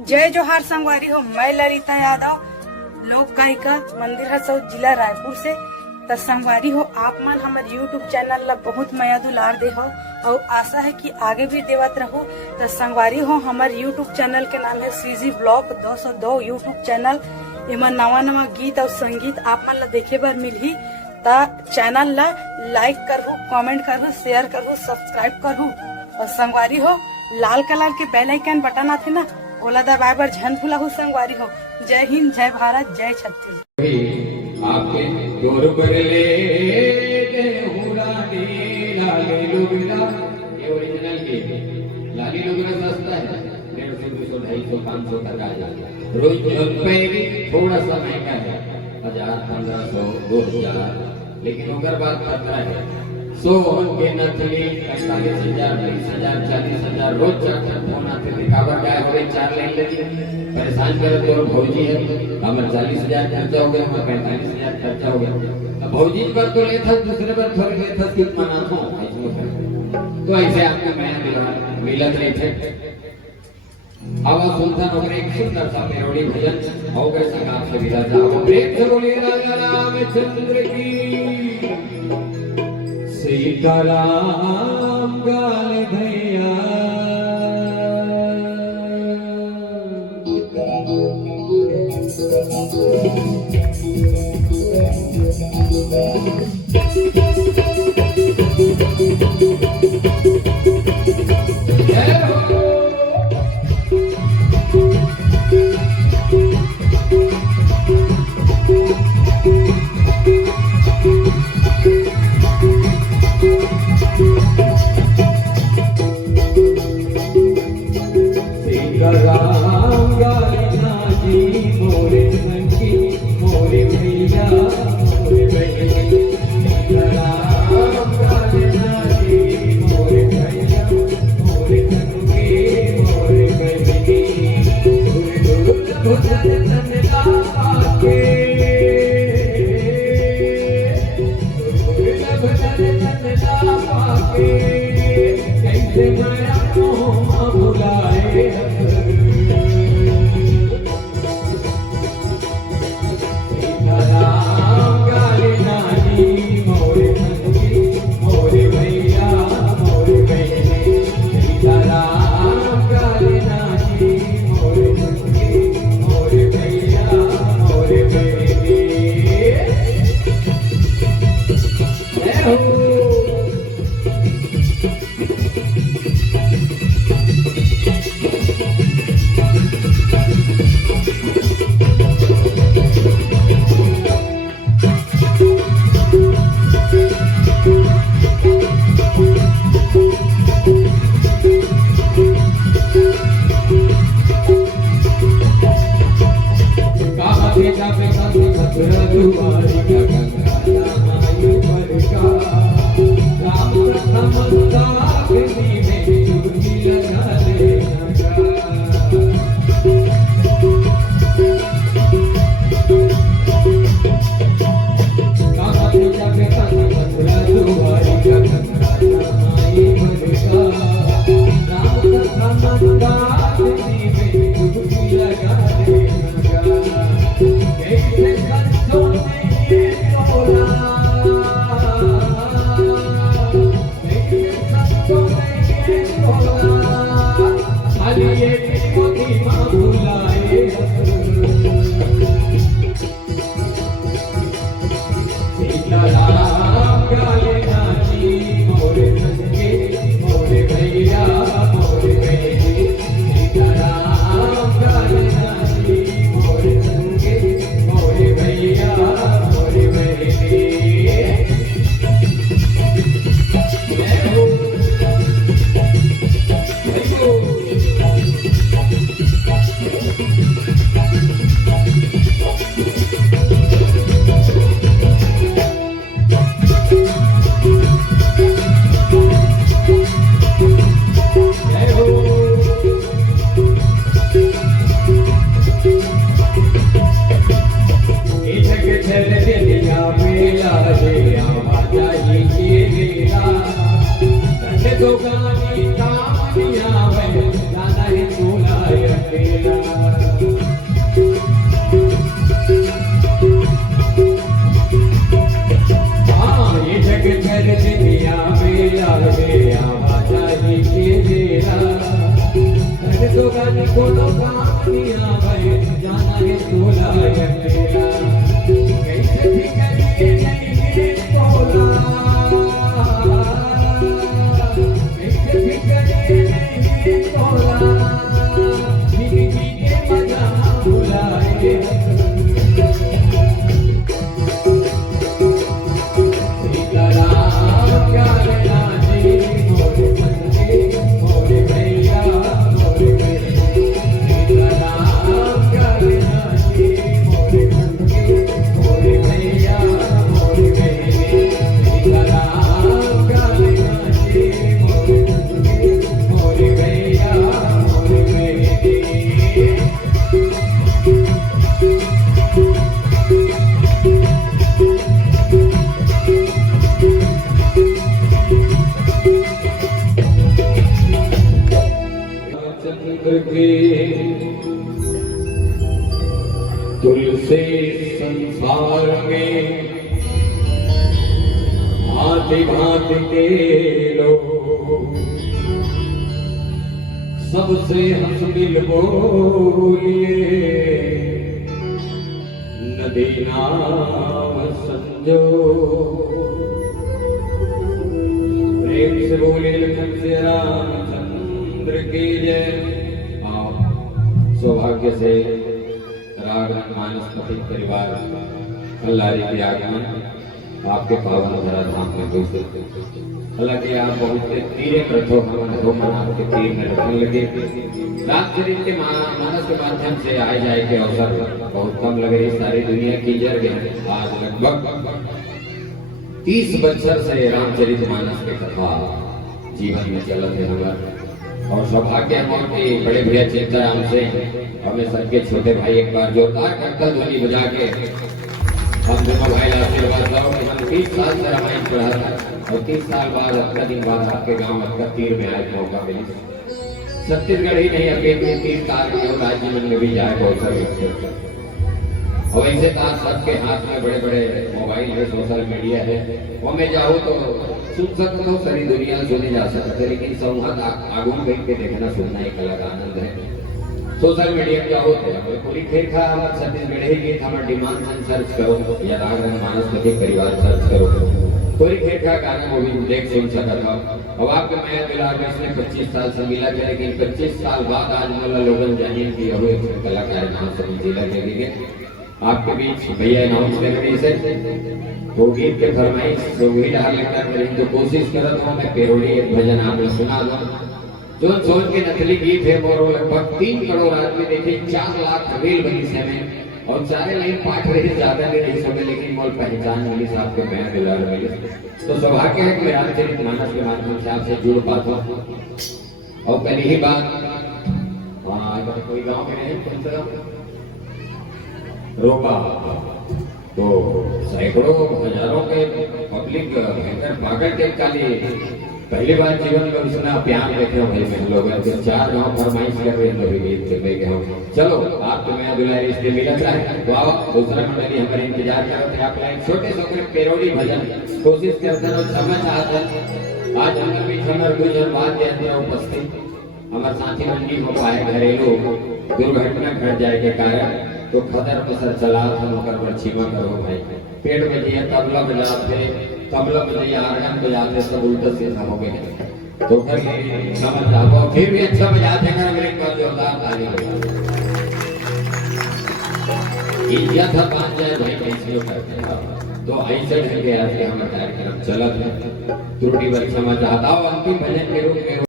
जय जोहार संगवारी हो। मैं ललिता यादव, लोक गायिका, मंदिर हसौद, जिला रायपुर से। तो संगवारी हो, आप मन हमारे यूट्यूब चैनल ला बहुत माया दुलार दे हो और आशा है कि आगे भी देवत रहो। तो संगवारी हो, हमारे यूट्यूब चैनल के नाम है सीजी ब्लॉग 202 यूट्यूब चैनल। इमा नवा नवा गीत और संगीत आप मन ला देखे बर मिलही। ता चैनल ला लाइक करहु, कमेंट करहु, शेयर करहु, सब्सक्राइब करहु। और संगवारी हो, लाल कलर के बेल आइकन बटन आथे ना, ओला दबाए बर झन भूलहु संगवारी हो। जय हिंद, जय भारत, जय छत्तीसगढ़। आपके जोर बरले हुरानी लाली लुगड़ा, ये ओरिजिनल गीत है। लाली लुगड़ा सस्ता है, 150, 200, 250, 500 तक आ जाता है। रोज पे भी थोड़ा सा महंगा है, 1000, 1500, 2000, लेकिन उनका बात करता है 100 के नथली 45,000, 30,000, 40,000 रोज चक्कर फोन आते दिखावा क्या हो रही 4 लाइन लगी परेशान करे तो भौजी है हमारे 40,000 खर्चा हो गया, हमारे 45,000 खर्चा हो गया। अब भौजी पर तो ले था, दूसरे पर थोड़ी ले था, कित मना था तो ऐसे आपको मैं मिलत नहीं थे। आवाज सुनता नौकरी एक सुंदर सा मेरोड़ी भजन हो गए संगाम से विदा जाओ। प्रेम से बोलिए राजा रामचंद्र की सीताराम गाल भैया। राम गालिना जी मोरे संगी मोरे भैया मोरे बहनी। राम गालिना जी मोरे भैया मोरे संगी मोरे बहनी। भजन तनला पाके भजन तनला पाके कैसे माया मोह भुलाए। तो गानी कामनिया में जाना ही तू लाया जाने को तो कामिया भाई जाना है तोला ये तेरा कैसे भी करिए नहीं तोला कैसे भी करिए नहीं तोला जिंदगी के मजा भुलाए तुलसे संसार में भांति भांति के लोग सबसे हंस मिल बोलिए नदी नाम संजो प्रेम से बोले लखन से रामचंद्र की जय। सौभाग्य से रागरंग मानस पथिक परिवार कल्लारी के आगमन आपके पावन धरा धाम में घुसे। हालांकि आप बहुत तीरे प्रथो हम आपके तीर में रखने लगे। रामचरित के मानस के माध्यम से आए जाए के अवसर बहुत कम लगे। सारी दुनिया की जर आज लगभग 30 बच्चर से रामचरित मानस के कथा जीवन में चलत है हमारा। और सौभाग्य है कि बड़े भैया चिंता हमसे हमें सबके छोटे भाई एक बार जोरदार करतल ध्वनि बजा के हम दोनों भाई आशीर्वाद दो कि हम 30 साल से रामायण पढ़ा था और 30 साल बाद अपना दिन बाद आपके गांव आपका तीर में आए मौका मिली। छत्तीसगढ़ ही नहीं अकेले 30 साल के राज्य में भी जाए बहुत सारे। और ऐसे तार सबके हाथ में बड़े बड़े मोबाइल है, सोशल मीडिया है, वो में जाओ तो सुन सकते हो, सारी दुनिया सुनी जा सकते, लेकिन संवाद आगुन बैठ के देखना सुनना एक अलग आनंद है। सोशल मीडिया क्या होता है पूरी खेल खा हमारे छत्तीसगढ़ ही गीत हमारे डिमांड से सर्च करो या रागरंग मानस पथिक परिवार सर्च करो पूरी खेल खा गाना वो भी देख सुन सकता था। अब आपके मैं दिलार में इसने 25 साल से मिला के, लेकिन 25 साल बाद आज मतलब लोगन जानिए कि अब एक कलाकार नाम से जिला के आपके बीच भैया अनाउंस करने से वो गीत के फरमाइश तो वही डाल लेकर मेरी तो कोशिश करत हूँ मैं पेरोड़ी एक भजन आपने सुना दो जो सोच के नकली गीत है वो लगभग 3 करोड़ आदमी देखे 4 लाख रेल बनी से में और 4 लाइन पाठ रही ज्यादा भी नहीं समय, लेकिन मोल पहचान मिली साहब के मैं दिला मिली। तो सौभाग्य है कि मैं रामचरित मानस के माध्यम से आपसे जुड़ पाता हूँ। और पहली ही बात कोई गाँव में नहीं कम से कम रोका तो सैकड़ों हजारों के पब्लिक पागल के काली पहली बार जीवन में उसने प्यार देखे हो भाई मैं लोग 4 गाँव फरमाइश कर रहे हैं गीत के गए हम चलो आप तो मैं दुलारी इसलिए मिला है तो आओ दूसरा मंडली हमारे इंतजार कर रहे थे। आप लाइन छोटे छोटे पेरोडी भजन कोशिश करते हो समझ आता आज हमारे बीच हमारे गुजर बात कहते हैं उपस्थित हमारे साथी मंडी हो पाए घरेलू दुर्घटना घट जाए के कारण तो खदर पसर चला था नौकर पर छीमा करो भाई पेट में दिए तबला बजाते आर्गन बजाते सब उल्टा सीधा हो गए तो समझ जाओ फिर भी अच्छा बजाते कर मेरे पास जोरदार ताली इज्जत है बात जाए भाई कैसे करते हैं तो ऐसे करके आज के हमारा कार्यक्रम चलत है त्रुटि क्षमा चाहता हूँ। अंतिम भजन के रूप में